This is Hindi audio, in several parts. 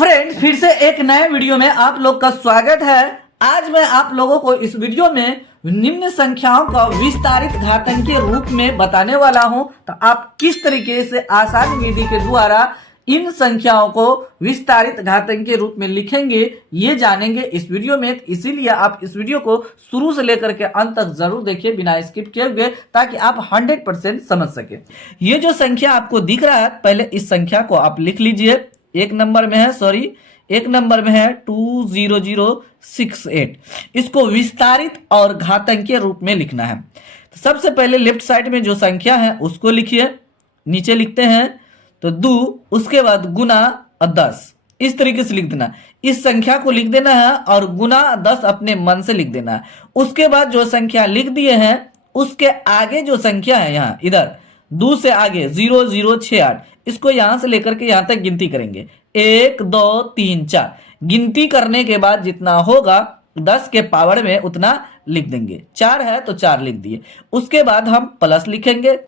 फ्रेंड्स, फिर से एक नए वीडियो में आप लोग का स्वागत है। आज मैं आप लोगों को इस वीडियो में निम्न संख्याओं का विस्तारित घातांकीय रूप में बताने वाला हूं। तो आप किस तरीके से आसान विधि के द्वारा इन संख्याओं को विस्तारित घातांकीय रूप में लिखेंगे ये जानेंगे इस वीडियो में। इसीलिए आप इस वीडियो को शुरू से लेकर के अंत तक जरूर देखिए बिना स्किप किए हुए, ताकि आप 100% समझ सके। ये जो संख्या आपको दिख रहा है, पहले इस संख्या को आप लिख लीजिए। एक नंबर में है 20068। इसको विस्तारित और घातांकीय रूप में लिखना है। तो सबसे पहले लेफ्ट साइड में जो संख्या है उसको लिखिए, नीचे लिखते हैं तो 2, उसके बाद गुना 10, इस तरीके से लिख देना। इस संख्या को लिख देना है और गुना 10 अपने मन से लिख देना है। उसके बाद जो संख्या लिख दिए हैं उसके आगे जो संख्या है यहाँ इधर 2 से आगे 0068, इसको यहां से लेकर के यहां तक गिनती करेंगे। 1 2 3 4 गिनती करने के बाद जितना होगा 10 के पावर में उतना लिख देंगे। 4 है तो 4 लिख दिए। उसके बाद हम प्लस लिखेंगे।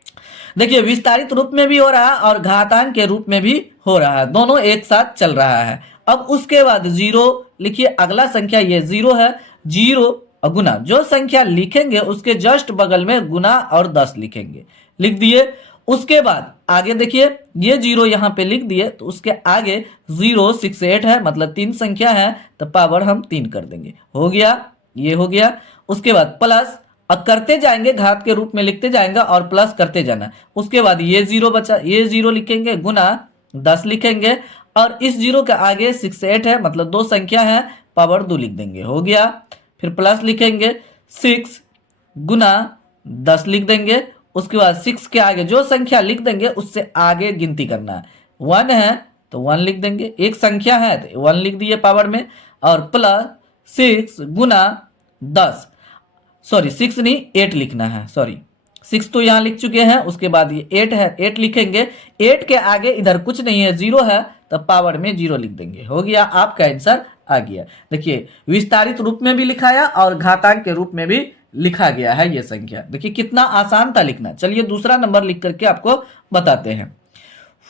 देखिए, विस्तारित रूप में भी हो रहा है और घातांक के रूप में भी हो रहा है, दोनों एक साथ चल रहा है। अब उसके बाद 0 लिखिए। अगला संख्या ये 0 है, 0 और गुना, जो संख्या लिखेंगे उसके जस्ट बगल में गुना और 10 लिखेंगे, लिख दिए। उसके बाद आगे देखिए, ये 0 यहाँ पे लिख दिए तो उसके आगे 068 है, मतलब 3 संख्या है तो पावर हम 3 कर देंगे। हो गया, ये हो गया। उसके बाद प्लस, अब करते जाएंगे, घात के रूप में लिखते जाएंगे और प्लस करते जाना। उसके बाद ये 0 बचा, ये 0 लिखेंगे, गुना 10 लिखेंगे और इस 0 के आगे 68 है, मतलब 2 संख्या है, पावर 2 लिख देंगे। हो गया। फिर प्लस लिखेंगे, 6 गुना 10 लिख देंगे। उसके बाद 6 के आगे जो संख्या लिख देंगे उससे आगे गिनती करना है। 1 है तो 1 लिख देंगे, एक संख्या है तो 1 लिख दिए पावर में, और प्लस 6 गुना 10, सॉरी 6 नहीं 8 लिखना है, सॉरी 6 तो यहाँ लिख चुके हैं। उसके बाद ये 8 है, 8 लिखेंगे। 8 के आगे इधर कुछ नहीं है, 0 है तो पावर में 0 लिख देंगे। हो गया, आपका आंसर आ गया। देखिए, विस्तारित रूप में भी लिखाया और घातांक के रूप में भी लिखा गया है ये संख्या। देखिए कितना आसान था लिखना। चलिए दूसरा नंबर लिख करके आपको बताते हैं।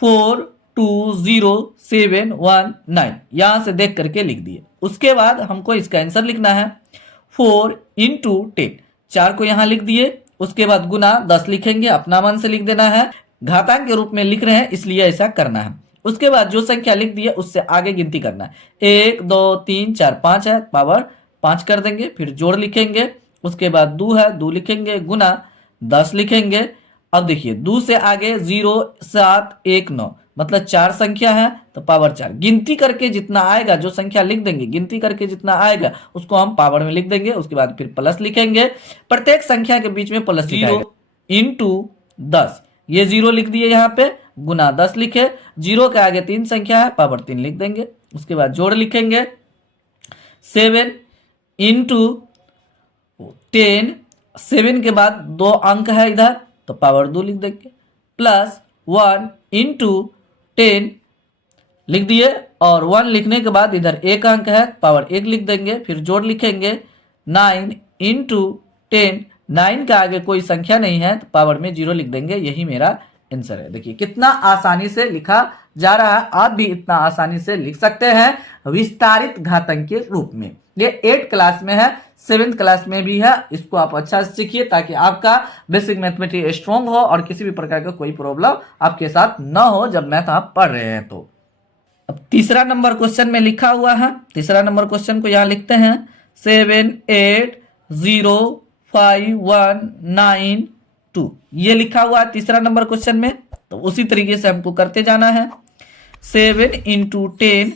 420719, यहां से देख करके लिख दिए। उसके बाद हमको इसका आंसर लिखना है 4 × 10, 4 को यहां लिख दिए। उसके बाद गुना 10 लिखेंगे, अपना मन से लिख देना है, घातांक के रूप में लिख रहे हैं इसलिए ऐसा करना है। उसके बाद जो संख्या लिख दी है उससे आगे गिनती करना है। 1 2 3 4 5 है, पावर 5 कर देंगे। फिर जोड़ लिखेंगे। उसके बाद 2 है, 2 लिखेंगे, गुना 10 लिखेंगे। अब देखिए 2 से आगे 0 7 1 9, मतलब 4 संख्या है तो पावर 4। गिनती करके जितना आएगा, जो संख्या लिख देंगे गिनती करके जितना आएगा उसको हम पावर में लिख देंगे। उसके बाद फिर प्लस लिखेंगे, प्रत्येक संख्या के बीच में प्लस 0 × 10, ये 0 लिख दिए यहाँ पे, गुना 10 लिखे। 0 के आगे 3 संख्या है, पावर 3 लिख देंगे। उसके बाद जोड़ लिखेंगे, 7 × 10, 7 के बाद 2 अंक है इधर तो पावर 2 लिख देंगे। प्लस 1 × 10 लिख दिए, और 1 लिखने के बाद इधर 1 अंक है, पावर 1 लिख देंगे। फिर जोड़ लिखेंगे, 9 × 10, 9 के आगे कोई संख्या नहीं है तो पावर में 0 लिख देंगे। यही मेरा आंसर है। देखिए कितना आसानी से लिखा जा रहा है, आप भी इतना आसानी से लिख सकते हैं विस्तारित घातांकीय रूप में। ये 8th क्लास में है, 7th क्लास में भी है। इसको आप अच्छा से सीखिए ताकि आपका बेसिक मैथमेटिक्स स्ट्रॉन्ग हो और किसी भी प्रकार का कोई प्रॉब्लम आपके साथ ना हो जब मैथ आप पढ़ रहे हैं तो। अब तीसरा नंबर क्वेश्चन में लिखा हुआ है। तीसरा नंबर क्वेश्चन को यहाँ लिखते हैं 780519 ये लिखा हुआ है तीसरा नंबर क्वेश्चन में। तो उसी तरीके से हमको करते जाना है। 7 × 10,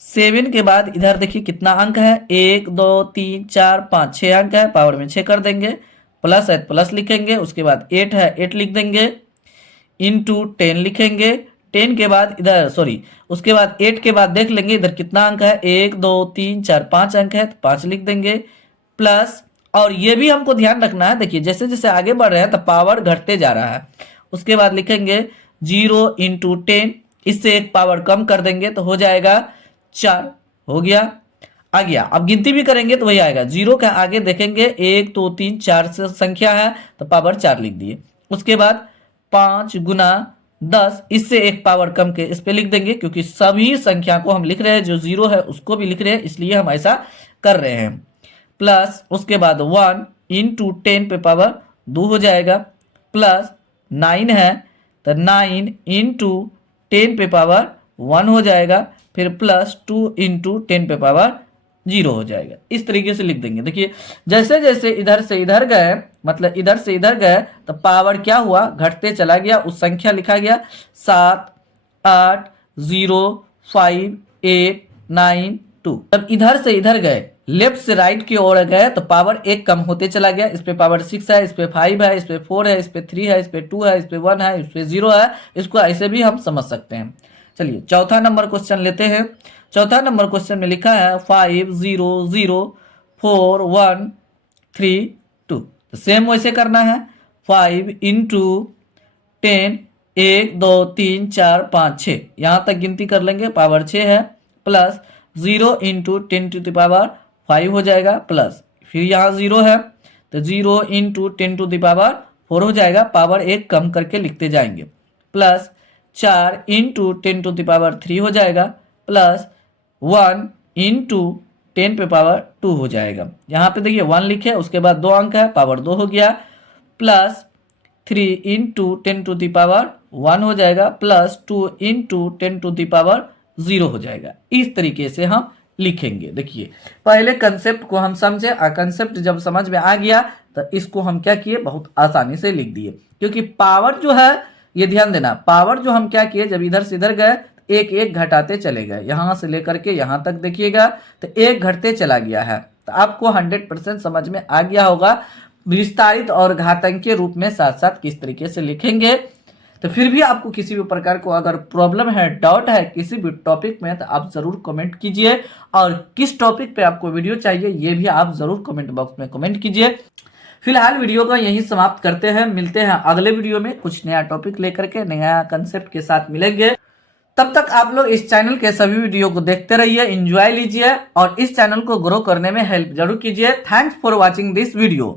7 के बाद इधर देखिए कितना अंक है, 1 2 3 4 5 6 अंक है, पावर में 6 कर देंगे। प्लस है प्लस लिखेंगे। उसके बाद 8 है, 8 लिख देंगे, × 10 लिखेंगे। 10 के बाद इधर सॉरी उसके बाद 8 के बाद देख लेंगे इधर कितना अंक है, 1 2 3 4 5 अंक है तो 5 लिख देंगे। प्लस, और ये भी हमको ध्यान रखना है, देखिए जैसे जैसे आगे बढ़ रहे हैं तो पावर घटते जा रहा है। उसके बाद लिखेंगे 0 × 10, इससे एक पावर कम कर देंगे तो हो जाएगा 4। हो गया, आ गया। अब गिनती भी करेंगे तो वही आएगा। 0 के आगे देखेंगे 1 2 3 4 से संख्या है तो पावर 4 लिख दिए। उसके बाद 5 गुना 10, इससे एक पावर कम के इस पे लिख देंगे, क्योंकि सभी संख्या को हम लिख रहे हैं, जो 0 है उसको भी लिख रहे हैं, इसलिए हम ऐसा कर रहे हैं। प्लस उसके बाद 1 इंटू 10 पे पावर 2 हो जाएगा, प्लस 9 है तो 9 इंटू 10 पे पावर 1 हो जाएगा, फिर प्लस 2 इंटू 10 पे पावर 0 हो जाएगा। इस तरीके से लिख देंगे। देखिए जैसे जैसे इधर से इधर गए, मतलब इधर से इधर गए, तो पावर क्या हुआ, घटते चला गया, उस संख्या लिखा गया 7 8 0 5 8 9 2। जब इधर से इधर गए, लेफ्ट से राइट की ओर गए, तो पावर एक कम होते चला गया। इस पे पावर 6 है, इस पे 5 है, इस पे 4 है, इस पे 3 है, इस पे 2 है, इस पे 1 है, इस पे 0 है। इसको ऐसे भी हम समझ सकते हैं। चलिए चौथा नंबर क्वेश्चन लेते हैं। चौथा नंबर क्वेश्चन में लिखा है 5 0 0 4 1 3 2। तो सेम वैसे करना है, 5 इंटू 10 1 2 3 4 5 6, यहाँ तक गिनती कर लेंगे, पावर 6 है, plus 0 into 10 to the power 5 हो जाएगा, प्लस फिर यहाँ 0 है तो 0 इंटू 10 टू द पावर 4 हो जाएगा, पावर एक कम करके लिखते जाएंगे, plus 4 into 10 to the power 3 हो जाएगा, प्लस 1 इंटू 10 पे पावर 2 हो जाएगा। यहाँ पे देखिए 1 लिखे, उसके बाद 2 अंक है, पावर 2 हो गया, plus 3 into 10 to the power 1 हो जाएगा, plus 2 into 10 to the power 0 हो जाएगा। इस तरीके से हम लिखेंगे। देखिए पहले कंसेप्ट को हम समझे, और कंसेप्ट जब समझ में आ गया तो इसको हम क्या किए, बहुत आसानी से लिख दिए। क्योंकि पावर जो है, ये ध्यान देना, पावर जो हम क्या किए, जब इधर से इधर गए एक एक घटाते चले गए, यहां से लेकर के यहां तक देखिएगा तो एक घटते चला गया है। तो आपको 100% समझ में आ गया होगा विस्तारित और घातांकीय रूप में साथ साथ किस तरीके से लिखेंगे। तो फिर भी आपको किसी भी प्रकार को अगर प्रॉब्लम है, डाउट है किसी भी टॉपिक में, तो आप जरूर कमेंट कीजिए, और किस टॉपिक पे आपको वीडियो चाहिए ये भी आप जरूर कमेंट बॉक्स में कमेंट कीजिए। फिलहाल वीडियो का यही समाप्त करते हैं, मिलते हैं अगले वीडियो में कुछ नया टॉपिक लेकर के, नया कंसेप्ट के साथ मिलेंगे। तब तक आप लोग इस चैनल के सभी वीडियो को देखते रहिए, एंजॉय लीजिए, और इस चैनल को ग्रो करने में हेल्प जरूर कीजिए। Thanks for watching this video.